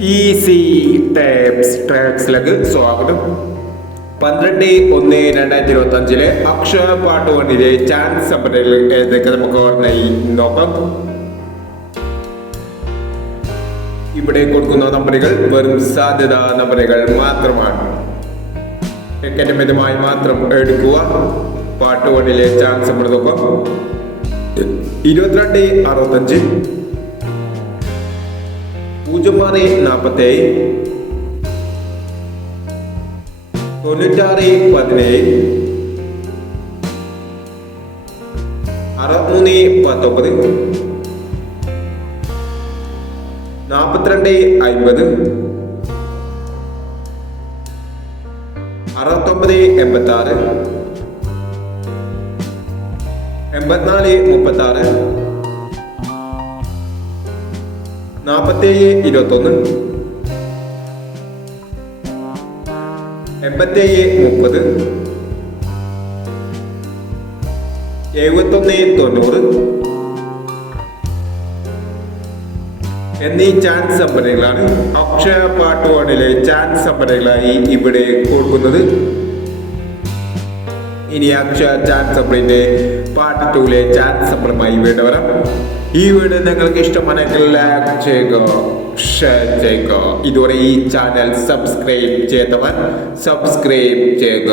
Easy ട്രാക്സിലേക്ക് സ്വാഗതം. 12/1/2025 Akshaya part 1 chance നമ്പറുകൾ ഏതൊക്കെ നമുക്ക് ഓർമ്മയായി നോക്കാം. ഇവിടെ കൊടുക്കുന്ന നമ്പറുകൾ വെറും സാധ്യതാ നമ്പറുകൾ മാത്രമാണ്. ടിക്കറ്റ് മിതമായി മാത്രം എടുക്കുക. പാർട്ട് 1 ചാൻസ് നമ്പർ നോക്കാം. 2265 0647 9617 6319 4250 6986 8436 4721 8730 7190 എന്നീ ചാൻസ് നമ്പറുകളാണ് അക്ഷയ പാർട്ട് 1 ചാൻസ് നമ്പറുകളായി ഇവിടെ കൊടുക്കുന്നത്. ഇനി അക്ഷയ ചാൻസ് നമ്പറിന്റെ പാർട്ട് 2 ചാൻസ് നമ്പറുമായി വീണ്ടും വരാം. ഈ വീഡിയോ നിങ്ങൾക്ക് ഇഷ്ടമാണെങ്കിൽ ലൈക്ക് ചെയ്യുക, ഷെയർ ചെയ്യുക. ഇതുവരെ ഈ ചാനൽ സബ്സ്ക്രൈബ് ചെയ്തവർ സബ്സ്ക്രൈബ് ചെയ്യുക.